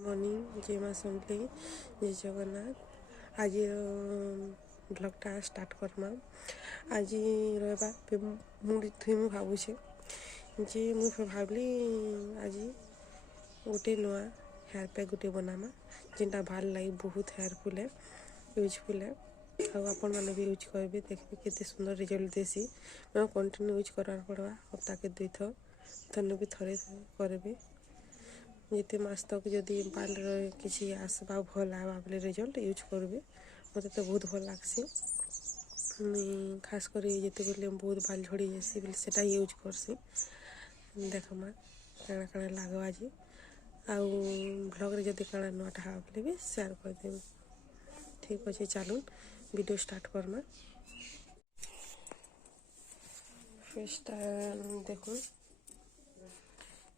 Morning जय माँ समली जय जगन्नाथ। आज ब्लगटा स्टार्ट करमा। आज रविवार मुझे भावुचे जे मुझे भावली आज गोटे नुआ हेयर पैक गोटे बनामा जिनटा भल लगे बहुत हेयरफुल है यूजफुल है। आपण मैंने भी यूज करेंगे देखिए केते सुंदर रिजल्ट देसी। मैं कंटिन्यू यूज करार पड़वा हफ्ता के 2 थर थने भी थरे करेंगे जिते मास तक जदि बाल किसी आसवा भल आवा बोले रिजल्ट यूज करेंगे मत तो बहुत भल लगसी। खास कर जिते बेले बहुत बाल झड़ी जासी बोले सेटा यूज करसी देखमा काଣା काଣା लाग आज आउ ब्लॉग रे जदि काଣା नुआटा हा बोले भी शेयर कर देबे। ठीक अच्छे चलून वीडियो स्टार्ट करमा। फर्स्ट देखो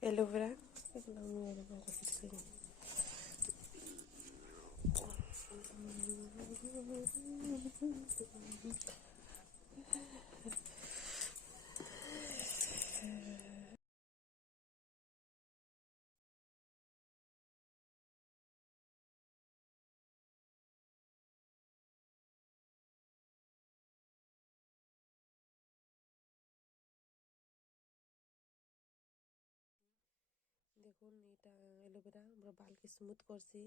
एलोवेरा देखो एलोवेरा पूरा बाल के स्मूथ करसी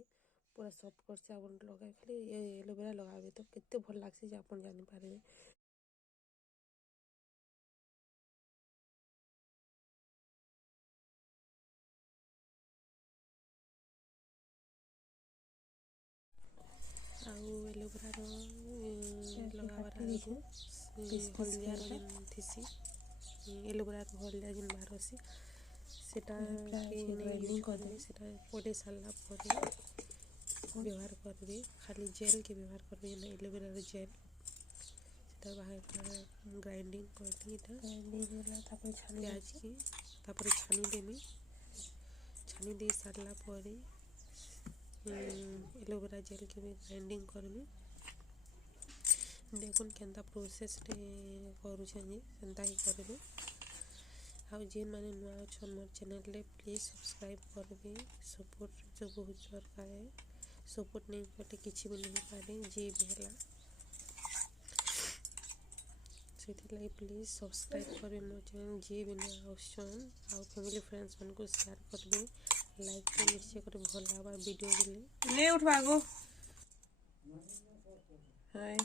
पूरा सॉफ्ट करसी। आप लगा खाली एलोवेरा लगाबे तो कितने भल लगसी जे आप जानी पारे। आउ एलोवेरा लगाबार आगु हल्दिया थीसी एलोवेरा हल्दिया जिन बाहरसी सेटा ग्राइंडिंग करबे सेटा पड़े सारा पर व्यवहार करबे खाली जेल के व्यवहार करबे ना एलोवेरा जेल सेटा बाहर ग्राइंडिंग करती एटा प्याज के तापर छानी देमी छानी दे सारला पर एलोवेरा जेल के भी ग्राइंडिंग करमी। देखुन केंता प्रोसेस रे करूछन जे सेंता ही करबे। आउ जेन माने नुआ अछन मोर चैनल ले प्लीज सब्सक्राइब करबे। सपोर्ट जो बहुत दरकार है सपोर्ट नहीं करते किसी भी नहीं पारे जे भी हला से प्लीज सब्सक्राइब करबे मोर चैनल जे भी नुआ अछन आउ फैमिली फ्रेंड्स मन को शेयर करबे लाइक तो निश्चय कर भल लावा वीडियो बोले ले उठवा गो हाय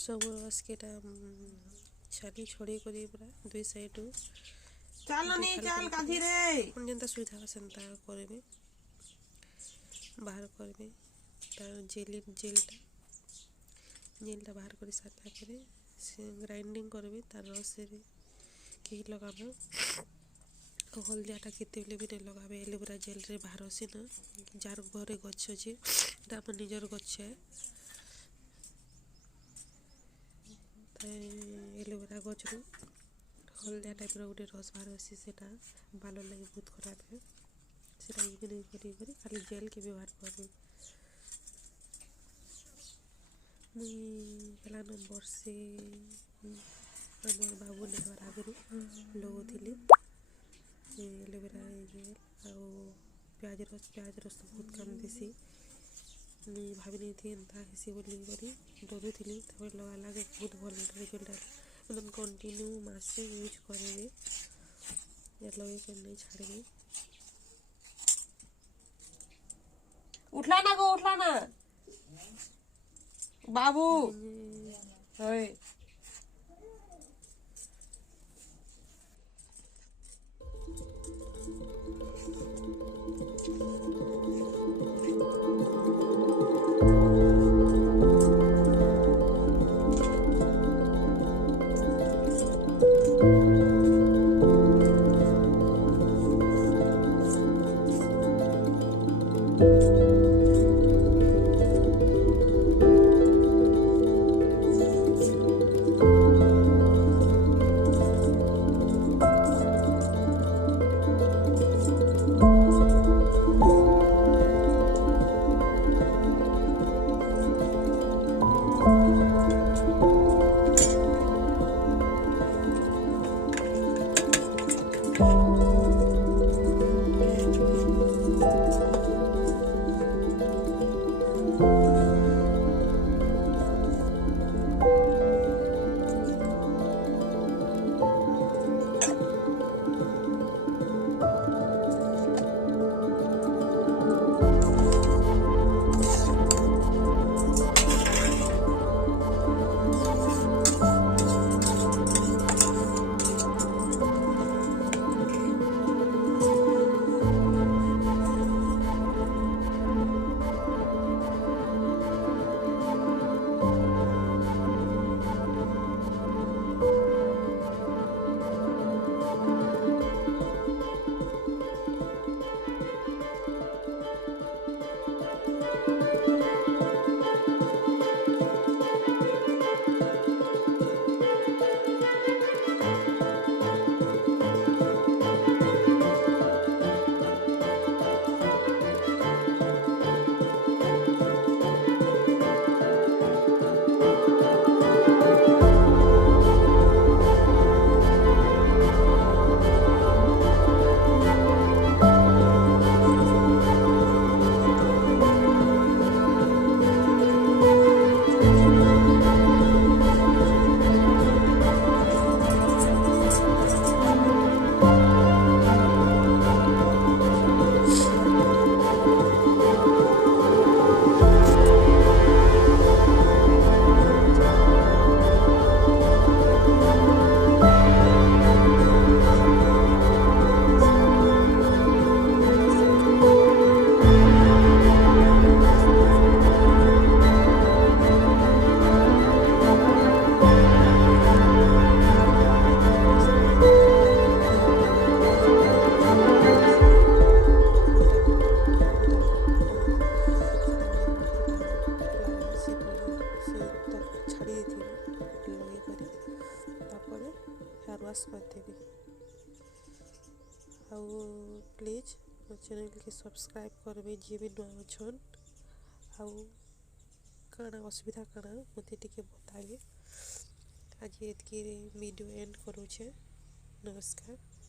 सब रस के छाली छोड़ी करी पूरा दुई साइड चल नहीं चल काधी रे अपन जनता सुविधा सेंता करबे बाहर करबे तार जेलटा बाहर कर सारला पर से ग्राइंडिंग करबे तार रस रे के लगाबे हल्दियाटा केते बेले भी नहीं लगाबे एलोवेरा जेल रे बाहर आसी ना जार घरे गछ अछि अपन निजर गछ है एलोवेरा गच रू हल्दिया टाइप गोटे रस बाहर आसी से बाल लगे बहुत खराब है से नहीं करी खाली जेल के व्यवहार करी मुझे वर्षे आम बाबू नेहर आगु लगुली एलोवेरा जेल प्याज रस तो बहुत कम देसी भाभी नहीं थी एंता हेसी बोली डरू थी लगा लगे बहुत भल रिजल्ट एकदम कंटिन्यू मासे यूज करेंगे लगे कर नहीं छाड़ेंगे। उठला ना गो उठला ना बाबू है वाश करदेवी आउ प्लीज मो चैनल के सब्सक्राइब करबे जी भी नुआ अछन आउ काना असुविधा काना मते टिके बताबे आज एतकी वीडियो एंड करूछे। नमस्कार।